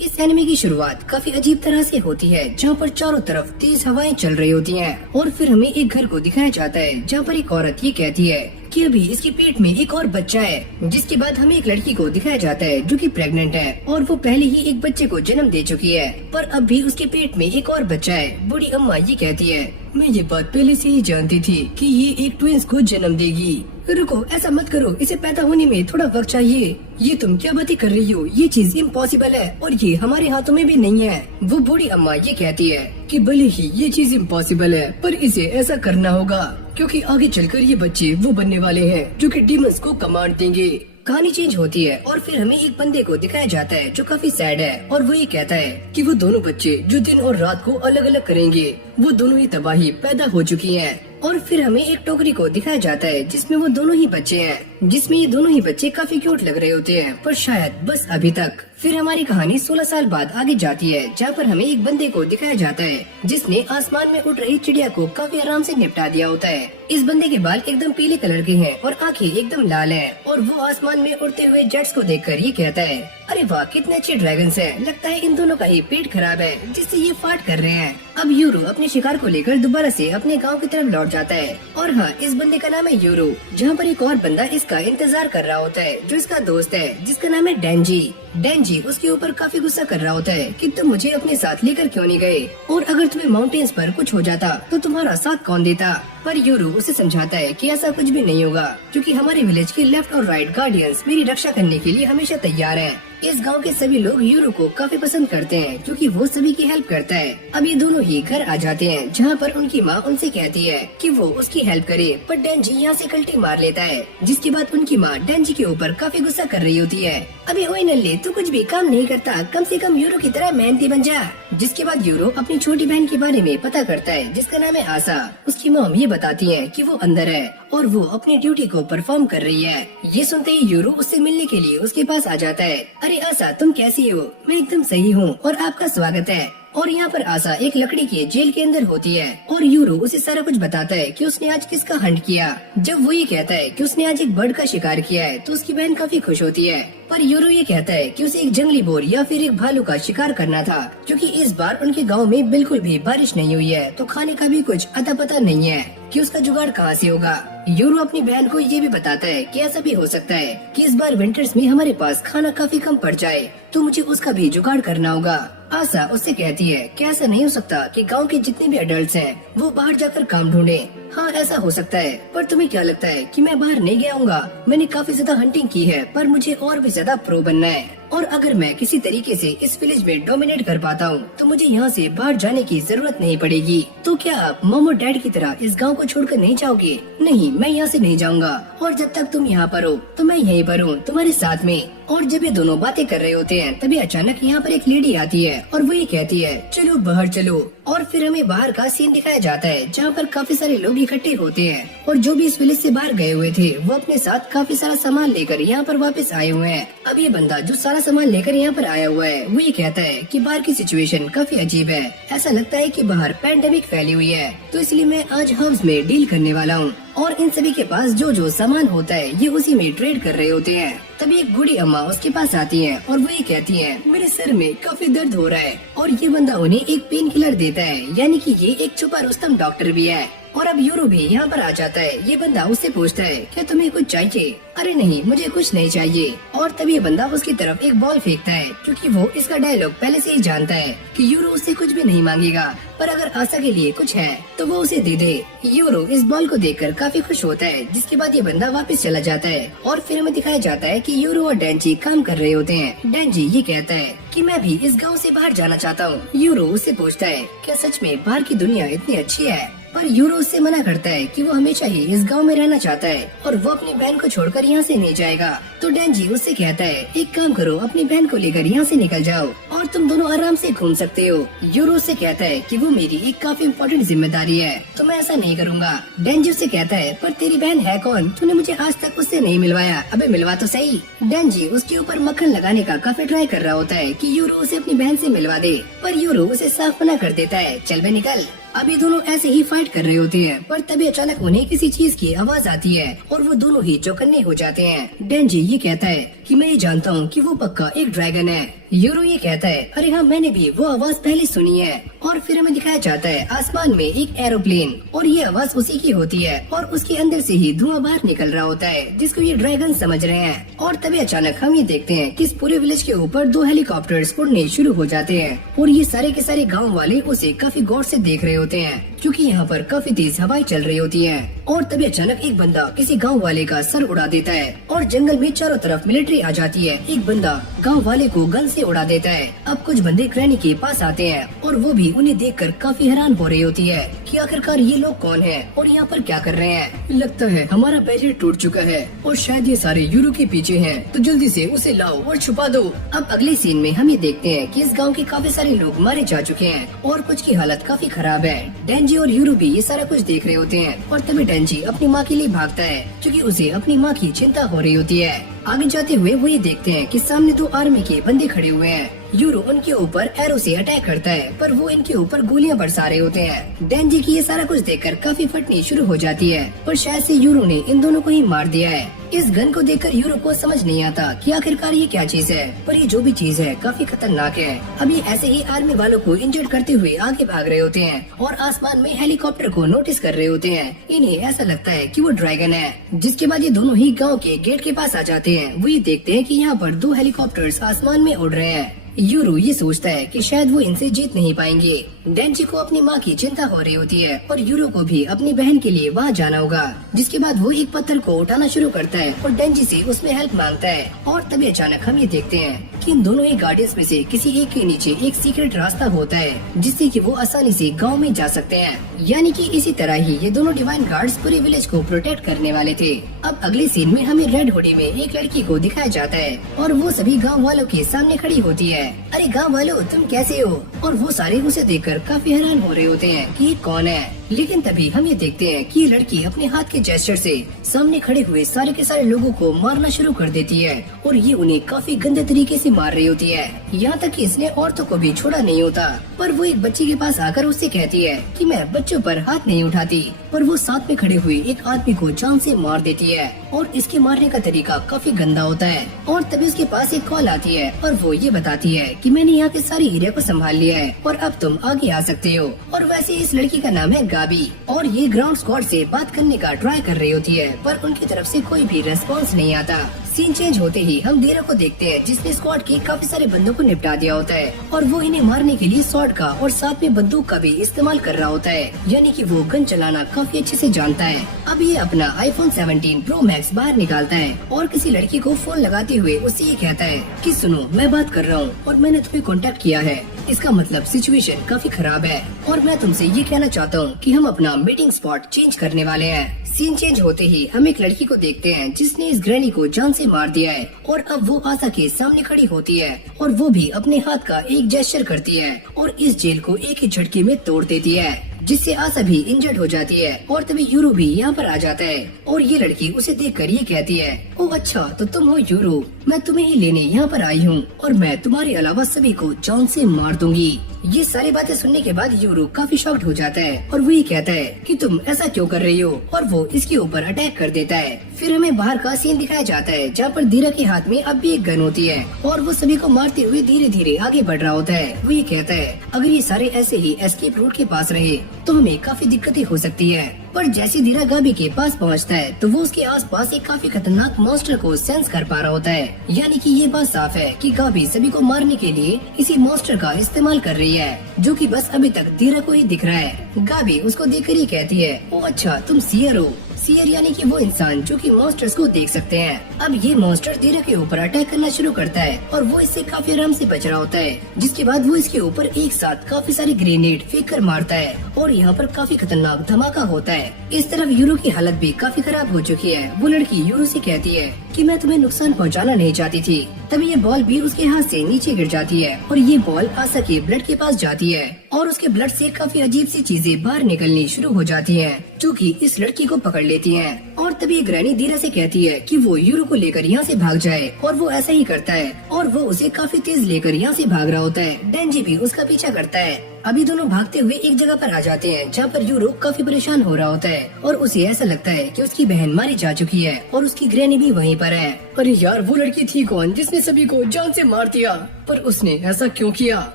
इस एनिमे की शुरुआत काफी अजीब तरह से होती है, जहाँ पर चारों तरफ तेज हवाएं चल रही होती हैं और फिर हमें एक घर को दिखाया जाता है जहाँ पर एक औरत ये कहती है कि अभी इसके पेट में एक और बच्चा है। जिसके बाद हमें एक लड़की को दिखाया जाता है जो कि प्रेग्नेंट है और वो पहले ही एक बच्चे को जन्म दे चुकी है, पर अब भी उसके पेट में एक और बच्चा है। बूढ़ी अम्मा ये कहती है, मैं ये बात पहले से ही जानती थी कि ये एक ट्विंस को जन्म देगी। रुको, ऐसा मत करो, इसे पैदा होने में थोड़ा वक्त चाहिए। ये तुम क्या बातें कर रही हो, ये चीज इम्पॉसिबल है और ये हमारे हाथों में भी नहीं है। वो बूढ़ी अम्मा ये कहती है कि भले ही ये चीज इम्पॉसिबल है, पर इसे ऐसा करना होगा क्योंकि आगे चलकर ये बच्चे वो बनने वाले हैं जो कि डीमंस को कमांड देंगे। कहानी चेंज होती है और फिर हमें एक बंदे को दिखाया जाता है जो काफी सैड है और वो ये कहता है कि वो दोनों बच्चे जो दिन और रात को अलग अलग करेंगे, वो दोनों ही तबाही पैदा हो चुकी हैं। और फिर हमें एक टोकरी को दिखाया जाता है जिसमें वो दोनों ही बच्चे हैं, जिसमें ये दोनों ही बच्चे काफी क्यूट लग रहे होते हैं, पर शायद बस अभी तक। फिर हमारी कहानी 16 साल बाद आगे जाती है जहाँ पर हमें एक बंदे को दिखाया जाता है जिसने आसमान में उड़ रही चिड़िया को काफी आराम से निपटा दिया होता है। इस बंदे के बाल एकदम पीले कलर के हैं और आंखें एकदम लाल हैं और वो आसमान में उड़ते हुए जेट्स को देखकर ये कहता है, अरे वाह कितने अच्छे ड्रैगन्स हैं, लगता है इन दोनों का ही पेट खराब है जिससे ये फाट कर रहे हैं। अब यूरो अपने शिकार को लेकर दोबारा से अपने गांव की तरफ लौट जाता है और हाँ, इस बंदे का नाम है यूरो, जहाँ पर एक और बंदा इसका इंतजार कर रहा होता है जो इसका दोस्त है जिसका नाम है डेंजी। डेंजी उसके ऊपर काफी गुस्सा कर रहा होता है कि तुम मुझे अपने साथ लेकर क्यों नहीं गए, और अगर तुम्हें माउंटेन्स पर कुछ हो जाता तो तुम्हारा साथ कौन देता। पर यूरो उसे समझाता है कि ऐसा कुछ भी नहीं होगा क्योंकि हमारे विलेज के लेफ्ट और राइट गार्डियंस मेरी रक्षा करने के लिए हमेशा तैयार हैं। इस गांव के सभी लोग यूरो को काफी पसंद करते हैं क्योंकि वो सभी की हेल्प करता है। अब ये दोनों ही घर आ जाते हैं जहाँ पर उनकी माँ उनसे कहती है कि वो उसकी हेल्प करे, पर डेंजी यहाँ से कल्टी मार लेता है, जिसके बाद उनकी माँ डेंजी के ऊपर काफी गुस्सा कर रही होती है। अबे ओए नल्ले, तू कुछ भी काम नहीं करता, कम से कम यूरो की तरह मेहनती बन जा। जिसके बाद यूरो अपनी छोटी बहन के बारे में पता करता है जिसका नाम है आशा। उसकी मॉम ये बताती है कि वो अंदर है और वो अपनी ड्यूटी को परफॉर्म कर रही है। ये सुनते ही यूरो उससे मिलने के लिए उसके पास आ जाता है। अरे आशा, तुम कैसी हो? मैं एकदम सही हूँ और आपका स्वागत है। और यहाँ पर आशा एक लकड़ी के जेल के अंदर होती है और यूरो उसे सारा कुछ बताता है कि उसने आज किसका हंट किया। जब वो ये कहता है कि उसने आज एक बर्ड का शिकार किया है तो उसकी बहन काफी खुश होती है, पर यूरो ये कहता है कि उसे एक जंगली बोर या फिर एक भालू का शिकार करना था क्योंकि इस बार उनके गांव में बिल्कुल भी बारिश नहीं हुई है, तो खाने का भी कुछ अता पता नहीं है कि उसका जुगाड़ कहाँ से होगा। यूरो अपनी बहन को ये भी बताता है कि ऐसा भी हो सकता है कि इस बार विंटर्स में हमारे पास खाना काफी कम पड़ जाए, तो मुझे उसका भी जुगाड़ करना होगा। आशा उससे कहती है कि ऐसा नहीं हो सकता कि गांव के जितने भी अडल्ट्स हैं वो बाहर जाकर काम ढूंढे। हाँ ऐसा हो सकता है, पर तुम्हें क्या लगता है कि मैं बाहर नहीं गया हूँगा? मैंने काफी ज्यादा हंटिंग की है, पर मुझे और भी ज्यादा प्रो बनना है, और अगर मैं किसी तरीके से इस विलेज में डोमिनेट कर पाता हूँ तो मुझे यहाँ से बाहर जाने की जरूरत नहीं पड़ेगी। तो क्या आप मॉम और डैड की तरह इस गांव को छोड़कर नहीं जाओगे? नहीं, मैं यहाँ से नहीं जाऊँगा, और जब तक तुम यहाँ पर हो तो मैं यहीं पर हूँ तुम्हारे साथ में। और जब ये दोनों बातें कर रहे होते हैं तभी अचानक यहाँ पर एक लेडी आती है और वो ये कहती है, चलो बाहर चलो। और फिर हमें बाहर का सीन दिखाया जाता है जहाँ पर काफी सारे लोग इकट्ठे होते हैं और जो भी इस विलेज से बाहर गए हुए थे वो अपने साथ काफी सारा सामान लेकर यहाँ पर वापस आए हुए हैं। अब ये बंदा जो सारा सामान लेकर यहाँ पर आया हुआ है वो ये कहता है कि बाहर की सिचुएशन काफी अजीब है, ऐसा लगता है कि बाहर पैंडेमिक फैली हुई है, तो इसलिए मैं आज हब्स में डील करने वाला हूँ। और इन सभी के पास जो जो सामान होता है ये उसी में ट्रेड कर रहे होते हैं। तभी एक बूढ़ी अम्मा उसके पास आती है और वो ये कहती है, मेरे सर में काफी दर्द हो रहा है, और ये बंदा उन्हें एक पेन किलर देता है, यानी कि ये एक छुपा रुस्तम डॉक्टर भी है। और अब यूरो भी यहाँ पर आ जाता है। ये बंदा उससे पूछता है, क्या तुम्हें कुछ चाहिए? अरे नहीं, मुझे कुछ नहीं चाहिए। और तभी ये बंदा उसकी तरफ एक बॉल फेंकता है क्योंकि वो इसका डायलॉग पहले से ही जानता है कि यूरो उससे कुछ भी नहीं मांगेगा, पर अगर आशा के लिए कुछ है तो वो उसे दे दे। यूरो इस बॉल को देखकर काफी खुश होता है, जिसके बाद ये बंदा वापस चला जाता है और फिर हमें दिखाया जाता है कि यूरो और डेंजी काम कर रहे होते हैं। डेंजी ये कहता है कि मैं भी इस गाँव से बाहर जाना चाहता हूँ। यूरो उससे पूछता है, क्या सच में बाहर की दुनिया इतनी अच्छी है? पर यूरो उससे मना करता है कि वो हमेशा ही इस गांव में रहना चाहता है और वो अपनी बहन को छोड़कर यहाँ से नहीं जाएगा। तो डेंजी उससे कहता है, एक काम करो, अपनी बहन को लेकर यहाँ से निकल जाओ और तुम दोनों आराम से घूम सकते हो। यूरो उससे कहता है कि वो मेरी एक काफी इम्पोर्टेंट जिम्मेदारी है, तो मैं ऐसा नहीं करूँगा। डेंजी उससे कहता है, पर तेरी बहन है कौन? तूने मुझे आज तक उससे नहीं मिलवाया। अबे मिलवा तो सही। डेंजी उसके ऊपर मक्खन लगाने का काफी ट्राई कर रहा होता है कि यूरो उसे अपनी बहन से मिलवा दे, पर यूरो उसे साफ मना कर देता है, चल बे निकल। अब ये दोनों ऐसे ही फाइट कर रहे होते हैं, पर तभी अचानक उन्हें किसी चीज की आवाज आती है और वो दोनों ही चौकन्ने हो जाते हैं। डेंजी ये कहता है कि मैं ये जानता हूँ कि वो पक्का एक ड्रैगन है। यूरो ये कहता है अरे हाँ मैंने भी वो आवाज पहले सुनी है। और फिर हमें दिखाया जाता है आसमान में एक एरोप्लेन और ये आवाज उसी की होती है और उसके अंदर से ही धुआं बाहर निकल रहा होता है जिसको ये ड्रैगन समझ रहे हैं। और तभी अचानक हम ये देखते हैं कि इस पूरे विलेज के ऊपर 2 हेलीकॉप्टर्स उड़ने शुरू हो जाते हैं और ये सारे के सारे गाँव वाले उसे काफी गौर से देख रहे होते हैं क्योंकि यहाँ पर काफी तेज हवाएं चल रही होती हैं। और तभी अचानक एक बंदा किसी गांव वाले का सर उड़ा देता है और जंगल में चारों तरफ मिलिट्री आ जाती है। एक बंदा गांव वाले को गन से उड़ा देता है। अब कुछ बंदे ग्रैनी के पास आते हैं और वो भी उन्हें देखकर काफी हैरान हो रही होती है कि आखिरकार ये लोग कौन हैं और यहाँ पर क्या कर रहे हैं। लगता है हमारा बैरियर टूट चुका है और शायद ये सारे यूरो के पीछे हैं, तो जल्दी से उसे लाओ और छुपा दो। अब अगले सीन में हम ये देखते हैं कि इस गाँव के काफी सारे लोग मारे जा चुके हैं और कुछ की हालत काफी खराब है। डेंजी और यूरो भी ये सारा कुछ देख रहे होते हैं और तभी डेंजी अपनी माँ के लिए भागता है क्योंकि उसे अपनी माँ की चिंता हो रही होती है। आगे जाते हुए वो ये देखते हैं कि सामने 2 आर्मी के बंदे खड़े हुए हैं। यूरो उनके ऊपर एरो से अटैक करता है पर वो इनके ऊपर गोलियां बरसा रहे होते हैं। डेंजी की ये सारा कुछ देखकर काफी फटनी शुरू हो जाती है पर शायद से यूरो ने इन दोनों को ही मार दिया है। इस गन को देखकर यूरो को समझ नहीं आता कि आखिरकार ये क्या चीज है, पर ये जो भी चीज है काफी खतरनाक है। अब ये ऐसे ही आर्मी वालों को इंजर्ड करते हुए आगे भाग रहे होते हैं और आसमान में हेलीकॉप्टर को नोटिस कर रहे होते हैं। इन्हें ऐसा लगता है कि वो ड्रैगन है। जिसके बाद ये दोनों ही गांव के गेट के पास आ जाते हैं। वो ये देखते हैं कि यहाँ पर 2 हेलीकॉप्टर्स आसमान में उड़ रहे हैं। यूरो ये सोचता है कि शायद वो इनसे जीत नहीं पाएंगे। डेंजी को अपनी माँ की चिंता हो रही होती है और यूरो को भी अपनी बहन के लिए वहाँ जाना होगा। जिसके बाद वो एक पत्थर को उठाना शुरू करता है और डेंजी से उसमें हेल्प मांगता है। और तभी अचानक हम ये देखते हैं कि इन दोनों ही गार्डियंस में से किसी एक के नीचे एक सीक्रेट रास्ता होता है जिससे कि वो आसानी से गांव में जा सकते हैं। यानी कि इसी तरह ही ये दोनों डिवाइन गार्ड्स पूरे विलेज को प्रोटेक्ट करने वाले थे। अब अगले सीन में हमें रेड हुडी में एक लड़की को दिखाया जाता है और वो सभी गाँव वालों के सामने खड़ी होती है। अरे गाँव वालों तुम कैसे हो? और वो सारे उसे देखकर काफी हैरान हो रहे होते हैं कि ये कौन है। लेकिन तभी हम ये देखते हैं कि ये लड़की अपने हाथ के जेस्चर से सामने खड़े हुए सारे के सारे लोगों को मारना शुरू कर देती है और ये उन्हें काफी गंदे तरीके से मार रही होती है। यहाँ तक कि इसने औरतों को भी छोड़ा नहीं होता। पर वो एक बच्ची के पास आकर उससे कहती है कि मैं बच्चों पर हाथ नहीं उठाती, पर वो साथ में खड़े हुए एक आदमी को जान से मार देती है और इसके मारने का तरीका काफी गंदा होता है। और तभी उसके पास एक कॉल आती है और वो ये बताती है कि मैंने यहाँ के सारे एरिया को संभाल लिया है और अब तुम आगे आ सकते हो। और वैसे इस लड़की का नाम है गाबी और ये ग्राउंड स्क्वाड से बात करने का ट्राई कर रही होती है पर उनकी तरफ से कोई भी रेस्पॉन्स नहीं आता। सीन चेंज होते ही हम धीरा को देखते हैं जिसने स्क्वाड के काफी सारे बंदों को निपटा दिया होता है और वो इन्हें मारने के लिए स्वॉर्ड का और साथ में बंदूक का भी इस्तेमाल कर रहा होता है। यानी कि वो गन चलाना काफी अच्छे से जानता है। अब ये अपना iPhone 17 Pro Max बाहर निकालता है और किसी लड़की को फोन लगाते हुए उससे ये कहता है कि सुनो मैं बात कर रहा हूँ और मैंने तुम्हें कांटेक्ट किया है। इसका मतलब सिचुएशन काफी खराब है और मैं तुमसे ये कहना चाहता हूँ कि हम अपना मीटिंग स्पॉट चेंज करने वाले हैं। सीन चेंज होते ही हम एक लड़की को देखते हैं जिसने इस ग्रैनी को जान से मार दिया है और अब वो आशा के सामने खड़ी होती है और वो भी अपने हाथ का एक जेस्चर करती है और इस जेल को एक ही झटके में तोड़ देती है जिससे आशा भी इंजर्ड हो जाती है। और तभी यूरो भी यहाँ पर आ जाता है और ये लड़की उसे देखकर ये कहती है ओह अच्छा तो तुम हो यूरो, मैं तुम्हें ही लेने यहाँ पर आई हूँ और मैं तुम्हारे अलावा सभी को जान से मार दूंगी। ये सारी बातें सुनने के बाद यूरो काफी शॉक्ड हो जाता है और वो ये कहता है कि तुम ऐसा क्यों कर रही हो और वो इसके ऊपर अटैक कर देता है। फिर हमें बाहर का सीन दिखाया जाता है जहाँ पर धीरा के हाथ में अब भी एक गन होती है और वो सभी को मारते हुए धीरे धीरे आगे बढ़ रहा होता है। वो ये कहता है अगर ये सारे ऐसे ही एस्केप रूट के पास रहे तो हमें काफी दिक्कतें हो सकती है। पर जैसे धीरा गाबी के पास पहुंचता है तो वो उसके आसपास एक काफी खतरनाक मॉन्स्टर को सेंस कर पा रहा होता है। यानी कि ये बात साफ है कि गाबी सभी को मारने के लिए इसी मॉन्स्टर का इस्तेमाल कर रही है जो कि बस अभी तक धीरा को ही दिख रहा है। गाबी उसको देखकर ही कहती है ओ अच्छा तुम सीयर हो। सीयर यानी कि वो इंसान जो कि मॉन्स्टर्स को देख सकते हैं। अब ये मॉन्स्टर धीरा के ऊपर अटैक करना शुरू करता है और वो इससे काफी आराम से बच रहा होता है। जिसके बाद वो इसके ऊपर एक साथ काफी सारे ग्रेनेड फेंक कर मारता है और यहाँ पर काफी खतरनाक धमाका होता है। इस तरफ यूरो की हालत भी काफी खराब हो चुकी है। वो लड़की यूरो से कहती है कि मैं तुम्हें नुकसान पहुँचाना नहीं चाहती थी। तभी ये बॉल भी उसके हाथ से नीचे गिर जाती है और ये बॉल आशा के ब्लड के पास जाती है और उसके ब्लड से काफी अजीब सी चीजें बाहर निकलनी शुरू हो जाती हैं जो कि इस लड़की को पकड़ लेती हैं। और तभी ग्रैनी धीरा से कहती है कि वो यूरो को लेकर यहाँ से भाग जाए और वो ऐसा ही करता है और वो उसे काफी तेज लेकर यहाँ से भाग रहा होता है। डेंजी भी उसका पीछा करता है। अभी दोनों भागते हुए एक जगह पर आ जाते हैं जहाँ पर यूरो काफी परेशान हो रहा होता है और उसे ऐसा लगता है कि उसकी बहन मारी जा चुकी है और उसकी ग्रैनी भी वहीं पर है। अरे यार, वो लड़की थी कौन जिसने सभी को जान से मार दिया? पर उसने ऐसा क्यों किया?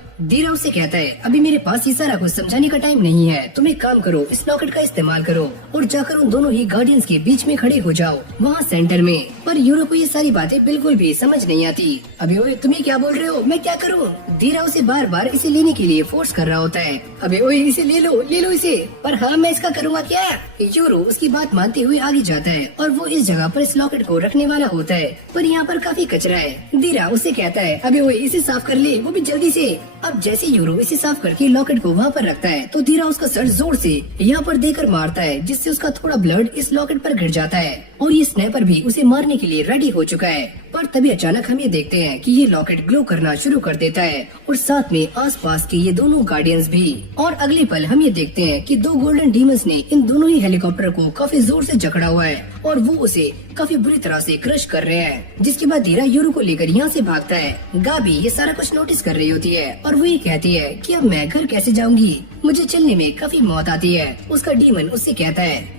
धीरा उसे कहता है, अभी मेरे पास ये सारा कुछ समझाने का टाइम नहीं है। तुम एक काम करो, इस लॉकेट का इस्तेमाल करो और जाकर उन दोनों ही गार्डियंस के बीच में खड़े हो जाओ, वहाँ सेंटर में। पर यूरो को ये सारी बातें बिल्कुल भी समझ नहीं आती। अबे ओए, तुम ये क्या बोल रहे हो? मैं क्या करूँ? धीरा उसे बार बार इसे लेने के लिए फोर्स कर रहा होता है। अबे ओए, इसे ले लो इसे। पर हाँ, मैं इसका करूँगा क्या? यूरो उसकी बात मानते हुए आगे जाता है और वो इस जगह पर इस लॉकेट को रखने वाला होता है, पर यहाँ पर काफी कचरा है। धीरा उसे कहता है, अबे ओए, इसे साफ कर ले, वो भी जल्दी से। अब जैसे यूरो इसे साफ करके लॉकेट को वहाँ पर रखता है तो धीरा उसका सर जोर से यहाँ पर देकर मारता है, जिससे उसका थोड़ा ब्लड इस लॉकेट पर गिर जाता है और ये स्नाइपर भी उसे मारने के लिए रेडी हो चुका है। पर तभी अचानक हम ये देखते हैं कि ये लॉकेट ग्लो करना शुरू कर देता है और साथ में आसपास के ये दोनों गार्डियंस भी। और अगले पल हम ये देखते हैं कि दो गोल्डन डीमंस ने इन दोनों ही हेलीकॉप्टर को काफी जोर से जकड़ा हुआ है और वो उसे काफी बुरी तरह से क्रश कर रहे हैं। जिसके बाद धीरा यूरो को लेकर यहाँ से भागता है। गाबी ये सारा कुछ नोटिस कर रही होती है और वो ये कहती है कि अब मैं घर कैसे जाऊंगी, मुझे चलने में काफी मौत आती है। उसका डीमन उससे कहता है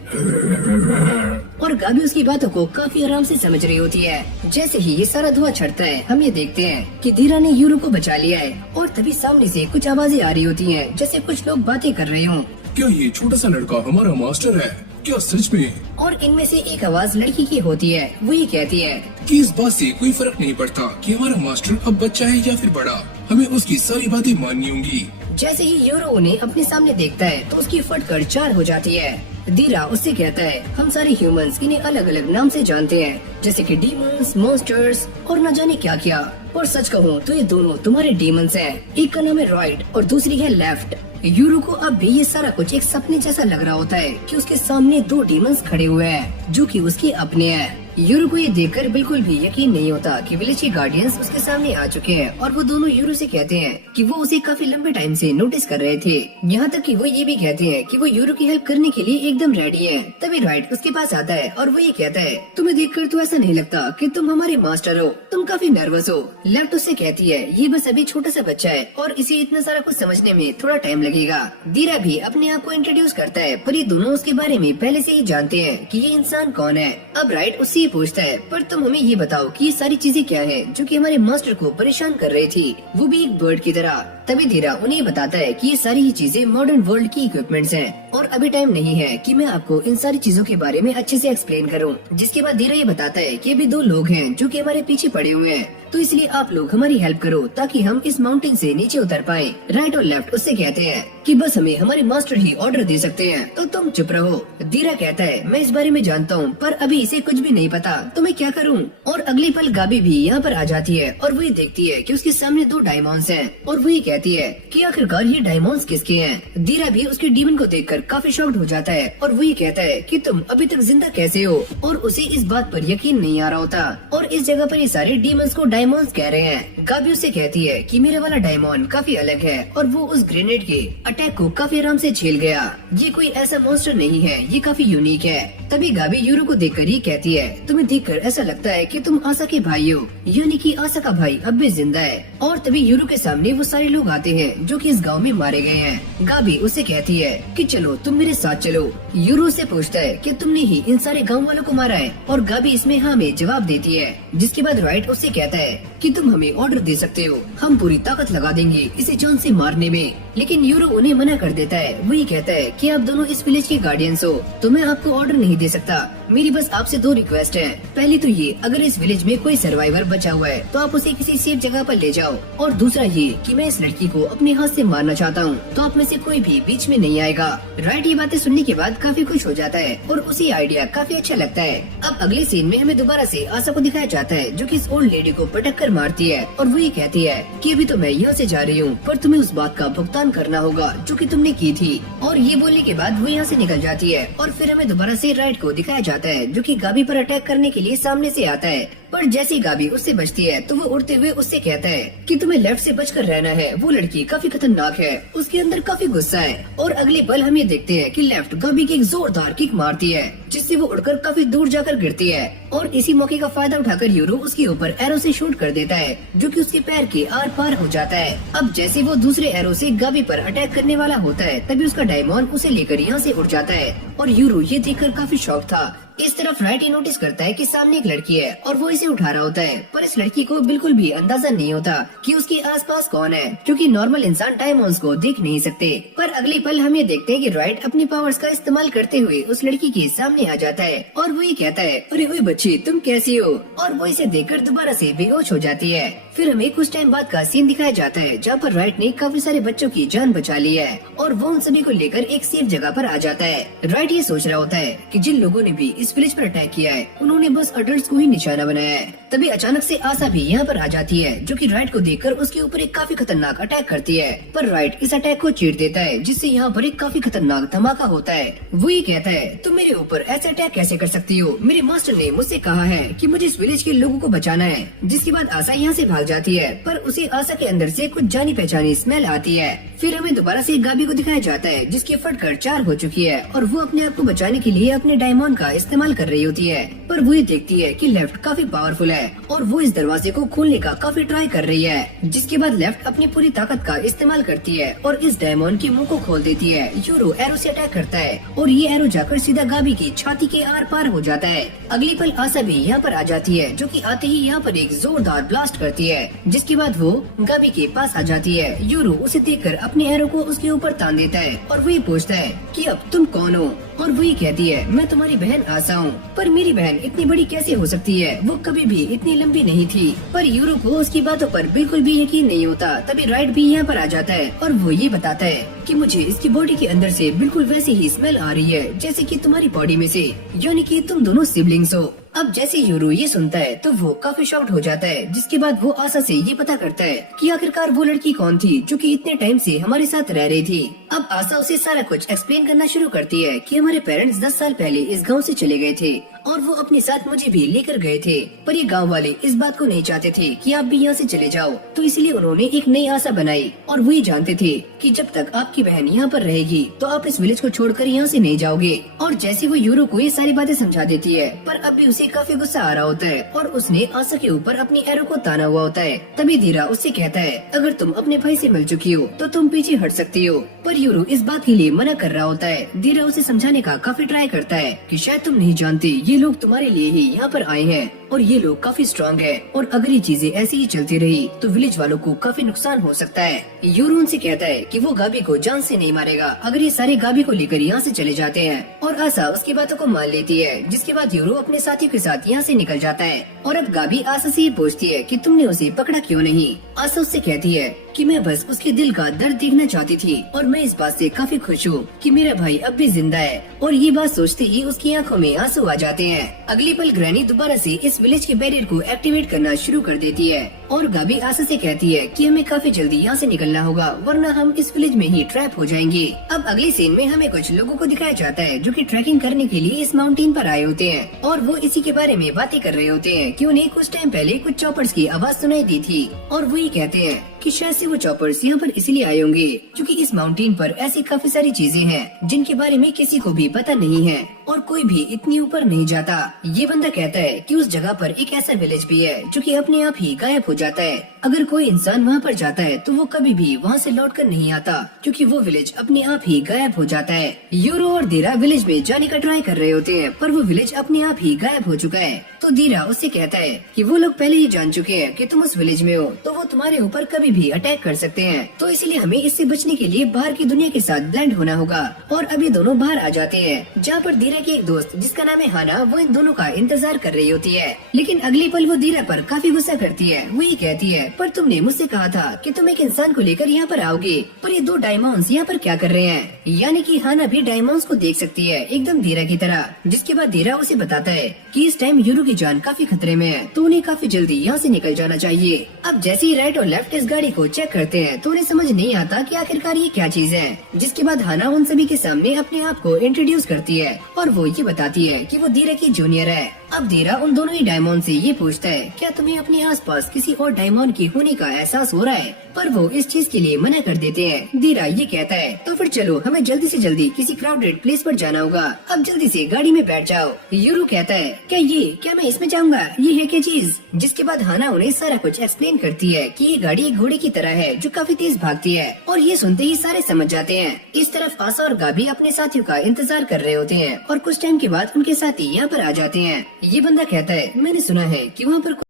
और गाबी उसकी बातों को काफी आराम से समझ रही होती है। जैसे ही ये सारा धुआं छटता है हम ये देखते हैं कि धीरा ने यूरो को बचा लिया है और तभी सामने से कुछ आवाजें आ रही होती हैं, जैसे कुछ लोग बातें कर रहे हों। क्या ये छोटा सा लड़का हमारा मास्टर है? क्या सच में? और इनमें से एक आवाज लड़की की होती है। वो ये कहती है कि इस बात से कोई फर्क नहीं पड़ता कि हमारा मास्टर अब बच्चा है या फिर बड़ा, हमें उसकी सारी बातें माननी होंगी। जैसे ही यूरो उन्हें अपने सामने देखता है तो उसकी फटकर 4 हो जाती है। धीरा उससे कहता है, हम सारे ह्यूमंस इन्हें अलग अलग नाम से जानते हैं, जैसे कि डीमंस, मॉन्स्टर्स और न जाने क्या क्या। और सच कहूँ तो ये दोनों तुम्हारे डीमंस हैं। एक का नाम है राइट और दूसरी है लेफ्ट। यूरो को अब भी ये सारा कुछ एक सपने जैसा लग रहा होता है कि उसके सामने 2 डीमंस खड़े हुए हैं जो कि उसके अपने हैं। यूरो को ये देखकर बिल्कुल भी यकीन नहीं होता कि विलेज के गार्डियंस उसके सामने आ चुके हैं और वो दोनों यूरो से कहते हैं कि वो उसे काफी लंबे टाइम से नोटिस कर रहे थे। यहाँ तक कि वो ये भी कहते हैं कि वो यूरो की हेल्प करने के लिए एकदम रेडी है। तभी राइट उसके पास आता है और वो ये कहता है, तुम्हें देखकर तो ऐसा नहीं लगता कि तुम हमारे मास्टर हो, तुम काफी नर्वस हो। लेफ्ट उससे कहती है, ये बस अभी छोटा सा बच्चा है और इसे इतना सारा कुछ समझने में थोड़ा टाइम लगेगा। धीरा भी अपने आप को इंट्रोड्यूस करता है, पर ये दोनों उसके बारे में पहले से ही जानते हैं कि ये इंसान कौन है। अब राइट उससे पूछता है, पर तुम हमें ये बताओ कि ये सारी चीजें क्या हैं जो कि हमारे मास्टर को परेशान कर रही थी, वो भी एक बर्ड की तरह। तभी धीरा उन्हें बताता है कि ये सारी ही चीजें मॉडर्न वर्ल्ड की इक्विपमेंट्स हैं और अभी टाइम नहीं है कि मैं आपको इन सारी चीजों के बारे में अच्छे से एक्सप्लेन करूं। जिसके बाद धीरा ये बताता है कि अभी 2 लोग हैं जो कि हमारे पीछे पड़े हुए हैं, तो इसलिए आप लोग हमारी हेल्प करो ताकि हम इस माउंटेन से नीचे उतर पाएं। राइट और लेफ्ट उससे कहते हैं कि बस हमें हमारे मास्टर ही ऑर्डर दे सकते हैं, तो तुम चुप रहो। धीरा कहता है, मैं इस बारे में जानता हूँ पर अभी इसे कुछ भी नहीं पता, तो मैं क्या करूँ। और अगले पल गाबी भी यहाँ पर आ जाती है और वो ये देखती है कि उसके सामने 2 डायमंड्स हैं और वो ये कहती है कि आखिरकार ये डायमंड्स किसके हैं। धीरा भी उसके डीमन को देखकर काफी शॉक्ड हो जाता है और वो ये कहता है कि तुम अभी तक जिंदा कैसे हो, और उसे इस बात पर यकीन नहीं आ रहा होता और इस जगह पर ये सारे डीमंस को डायमंड्स कह रहे हैं। गाबी उससे कहती है कि मेरा वाला डायमंड काफी अलग है और वो उस ग्रेनेड के अटैक को काफी आराम से झेल गया। ये कोई ऐसा मॉन्स्टर नहीं है, ये काफी यूनिक है। तभी गाबी यूरो को देखकर ये कहती है, तुम्हें देखकर ऐसा लगता है कि तुम आशा के भाई हो, यानी कि आशा का भाई अब भी जिंदा है। और तभी यूरो के सामने वो सारे लोग आते हैं जो कि इस गांव में मारे गए हैं। गाबी उससे कहती है कि चलो तुम मेरे साथ चलो। यूरो से पूछता है कि तुमने ही इन सारे गांव वालों को मारा है, और गाबी इसमें हाँ में जवाब देती है। जिसके बाद राइट उससे कहता है कि तुम हमें ऑर्डर दे सकते हो, हम पूरी ताकत लगा देंगे इसे जान से मारने में। लेकिन यूरो उन्हें मना कर देता है। वो ये कहता है कि आप दोनों इस विलेज के गार्डियंस हो, तो मैं आपको ऑर्डर नहीं दे सकता। मेरी बस आपसे 2 रिक्वेस्ट है। पहली तो ये, अगर इस विलेज में कोई सर्वाइवर बचा हुआ है तो आप उसे किसी सेफ जगह पर ले जाओ, और दूसरा ये कि मैं इस लड़की को अपने हाथ से मारना चाहता हूँ, तो आप में से कोई भी बीच में नहीं आएगा। राइट ये बातें सुनने के बाद काफी खुश हो जाता है और उसे आइडिया काफी अच्छा लगता है। अब अगले सीन में हमें दोबारा से आशा को दिखाया जाता है जो कि इस ओल्ड लेडी को पटक कर मारती है, और वो ये कहती है कि अभी तो मैं यहाँ से जा रही हूँ, पर तुम्हें उस बात का भुगतान करना होगा जो कि तुमने की थी। और ये बोलने के बाद वो यहाँ से निकल जाती है और फिर हमें दोबारा से राइट को दिखाया जाता है जो कि गाबी पर अटैक करने के लिए सामने से आता है। पर जैसे ही गाबी उससे बचती है तो वो उड़ते हुए उससे कहता है कि तुम्हें लेफ्ट से बचकर रहना है, वो लड़की काफी खतरनाक है, उसके अंदर काफी गुस्सा है। और अगले पल हम ये देखते हैं कि लेफ्ट गाबी की एक जोरदार किक मारती है जिससे वो उड़कर काफी दूर जाकर गिरती है। और इसी मौके का फायदा उठाकर यूरो उसके ऊपर एरो से शूट कर देता है जो कि उसके पैर के आर पार हो जाता है। अब जैसे वो दूसरे एरो से गाबी पर अटैक करने वाला होता है तभी उसका डायमंड उसे लेकर यहाँ से उड़ जाता है और यूरो ये देखकर काफी शॉक था। इस तरफ राइट ये नोटिस करता है कि सामने एक लड़की है और वो इसे उठा रहा होता है, पर इस लड़की को बिल्कुल भी अंदाजा नहीं होता कि उसके आसपास कौन है, क्योंकि नॉर्मल इंसान डायमंड्स को देख नहीं सकते। पर अगले पल हम ये देखते हैं कि राइट अपनी पावर्स का इस्तेमाल करते हुए उस लड़की के सामने आ जाता है और वो ये कहता है, अरे ओए बच्ची तुम कैसी हो, और वो इसे देखकर दोबारा से बेहोश हो जाती है। फिर हमें कुछ टाइम बाद का सीन दिखाया जाता है जहाँ पर राइट ने काफी सारे बच्चों की जान बचा ली है और वो उन सभी को लेकर एक सेफ जगह पर आ जाता है। राइट ये सोच रहा होता है कि जिन लोगों ने भी इस विलेज पर अटैक किया है उन्होंने बस अडल्ट्स को ही निशाना बनाया है। तभी अचानक से आशा भी यहाँ पर आ जाती है जो कि राइट को देखकर उसके ऊपर एक काफी खतरनाक अटैक करती है, पर राइट इस अटैक को चीर देता है जिससे यहाँ पर एक काफी खतरनाक धमाका होता है। वो ये कहता है, तुम मेरे ऊपर ऐसे अटैक कैसे कर सकती हो, मेरे मास्टर ने मुझसे कहा है कि मुझे इस विलेज के लोगों को बचाना है। जिसके बाद आशा यहाँ से भाग जाती है, पर उसे आशा के अंदर से कुछ जानी पहचानी स्मेल आती है। फिर हमें दोबारा से गाबी को दिखाया जाता है जिसकी फटकर 4 हो चुकी है और वो अपने आप को बचाने के लिए अपने डायमंड का इस्तेमाल कर रही होती है, पर वो ये देखती है कि लेफ्ट काफी पावरफुल है और वो इस दरवाजे को खोलने का काफी ट्राई कर रही है। जिसके बाद लेफ्ट अपनी पूरी ताकत का इस्तेमाल करती है और इस डायमंड के मुंह को खोल देती है। यूरो एरो से अटैक करता है और ये एरो जाकर सीधा गाबी की छाती के आर पार हो जाता है। अगली पल आशा भी यहाँ पर आ जाती है जो कि आते ही यहाँ पर एक जोरदार ब्लास्ट करती है, जिसके बाद वो गाबी के पास आ जाती है। यूरो उसे देखकर अपने एरो को उसके ऊपर तान देता है और वो ये पूछता है कि अब तुम कौन हो, और वही कहती है, मैं तुम्हारी बहन आशा हूँ। पर मेरी बहन इतनी बड़ी कैसे हो सकती है, वो कभी भी इतनी लंबी नहीं थी। पर यूरो को उसकी बातों पर बिल्कुल भी यकीन नहीं होता। तभी राइट भी यहाँ पर आ जाता है और वो ये बताता है कि मुझे इसकी बॉडी के अंदर से बिल्कुल वैसी ही स्मेल आ रही है जैसे कि तुम्हारी बॉडी में से, यानी कि तुम दोनों सिबलिंग्स हो। अब जैसे यूरो ये सुनता है तो वो काफी शॉक्ड हो जाता है, जिसके बाद वो आशा से ये पता करता है कि आखिरकार वो लड़की कौन थी जो कि इतने टाइम से हमारे साथ रह रही थी। अब आशा उसे सारा कुछ एक्सप्लेन करना शुरू करती है कि हमारे पेरेंट्स 10 साल पहले इस गांव से चले गए थे और वो अपने साथ मुझे भी लेकर गए थे, पर ये गांव वाले इस बात को नहीं चाहते थे कि आप भी यहाँ से चले जाओ, तो इसलिए उन्होंने एक नई आशा बनाई और वो ये जानते थे कि जब तक आपकी बहन यहाँ पर रहेगी तो आप इस विलेज को छोड़कर यहाँ से नहीं जाओगे। और जैसे वो यूरो को ये सारी बातें समझा देती है, पर अब भी उसे काफी गुस्सा आ रहा होता है और उसने आशा के ऊपर अपनी एरो को ताना हुआ होता है। तभी धीरा उससे कहता है, अगर तुम अपने भाई से मिल चुकी हो तो तुम पीछे हट सकती हो, पर यूरो इस बात के लिए मना कर रहा होता है। धीरा उसे समझाने का काफी ट्राई करता है कि शायद तुम नहीं जानती, ये लोग तुम्हारे लिए ही यहाँ पर आए हैं और ये लोग काफी स्ट्रांग है और अगर ये चीजें ऐसी ही चलती रही तो विलेज वालों को काफी नुकसान हो सकता है। यूरो उनसे कहता है कि वो गाबी को जान से नहीं मारेगा अगर ये सारे गाबी को लेकर यहाँ से चले जाते हैं, और आशा उसकी बातों को मान लेती है। जिसके बाद यूरो अपने साथियों के साथ यहाँ से निकल जाता है और अब गाबी आशा से ये पूछती है कि तुमने उसे पकड़ा क्यों नहीं। आशा उससे कहती है कि मैं बस उसके दिल का दर्द देखना चाहती थी और मैं इस बात से काफी खुश हूँ कि मेरा भाई अब भी जिंदा है, और ये बात सोचते ही उसकी आंखों में आंसू आ जाते हैं। अगली पल ग्रैनी दोबारा से इस विलेज के बैरियर को एक्टिवेट करना शुरू कर देती है और गाबी आशा से कहती है कि हमें काफी जल्दी यहाँ से निकलना होगा वरना हम इस विलेज में ही ट्रैप हो जाएंगे। अब अगले सीन में हमें कुछ लोगों को दिखाया जाता है जो कि ट्रैकिंग करने के लिए इस माउंटेन पर आए होते हैं और वो इसी के बारे में बातें कर रहे होते हैं कि उन्हें कुछ टाइम पहले कुछ चॉपर्स की आवाज सुनाई दी थी और वो ये कहते हैं कि शायद से वो चॉपर्स यहाँ पर इसलिए आए होंगे क्योंकि इस माउंटेन पर ऐसी काफी सारी चीजें हैं जिनके बारे में किसी को भी पता नहीं है और कोई भी इतनी ऊपर नहीं जाता। ये बंदा कहता है कि उस जगह पर एक ऐसा विलेज भी है जो कि अपने आप ही गायब हो जाता है। अगर कोई इंसान वहाँ पर जाता है तो वो कभी भी वहाँ से लौट कर नहीं आता क्योंकि वो विलेज अपने आप ही गायब हो जाता है। यूरो और धीरा विलेज में जाने का ट्राई कर रहे होते हैं पर वो विलेज अपने आप ही गायब हो चुका है। तो धीरा उससे कहता है कि वो लोग पहले ही जान चुके हैं कि तुम उस विलेज में हो तो वो तुम्हारे ऊपर कभी भी अटैक कर सकते हैं, तो इसलिए हमें इससे बचने के लिए बाहर की दुनिया के साथ ब्लेंड होना होगा। और अभी दोनों बाहर आ जाते हैं जहाँ पर धीरा की एक दोस्त जिसका नाम है हाना वो इन दोनों का इंतजार कर रही होती है, लेकिन अगली पल वो धीरा पर काफी गुस्सा करती है। वो ये कहती है पर तुमने मुझसे कहा था कि तुम एक इंसान को लेकर यहाँ पर आओगे, पर ये 2 डायमंड्स यहाँ पर क्या कर रहे हैं? यानी कि हाना भी डायमंड्स को देख सकती है, एकदम धीरा की तरह। जिसके बाद धीरा उसे बताता है कि इस टाइम यूरू की जान काफी खतरे में है, तो उन्हें काफी जल्दी यहाँ से निकल जाना चाहिए। अब जैसे ही राइट और लेफ्ट इस गाड़ी को चेक करते हैं तो उन्हें समझ नहीं आता कि आखिरकार ये क्या चीज है। जिसके बाद हाना उन सभी के सामने अपने आप को इंट्रोड्यूस करती है और वो ये बताती है कि वो धीरा की जूनियर है। अब धीरा उन दोनों ही डायमंड से ये पूछता है, क्या तुम्हें अपने आसपास किसी और डायमंड के होने का एहसास हो रहा है? पर वो इस चीज के लिए मना कर देते हैं। धीरा ये कहता है, तो फिर चलो हमें जल्दी से जल्दी किसी क्राउडेड प्लेस पर जाना होगा, अब जल्दी से गाड़ी में बैठ जाओ। यूरू कहता है, क्या मैं इसमें जाऊंगा? ये है क्या चीज? जिसके बाद हाना उन्हें सारा कुछ एक्सप्लेन करती है कि ये गाड़ी एक घोड़े की तरह है जो काफी तेज भागती है। और ये सुनते ही सारे समझ जाते हैं। इस तरफ आशा और गाबी अपने साथियों का इंतजार कर रहे होते हैं और कुछ टाइम के बाद उनके साथी यहाँ पर आ जाते हैं। ये बंदा कहता है, मैंने सुना है कि वहाँ पर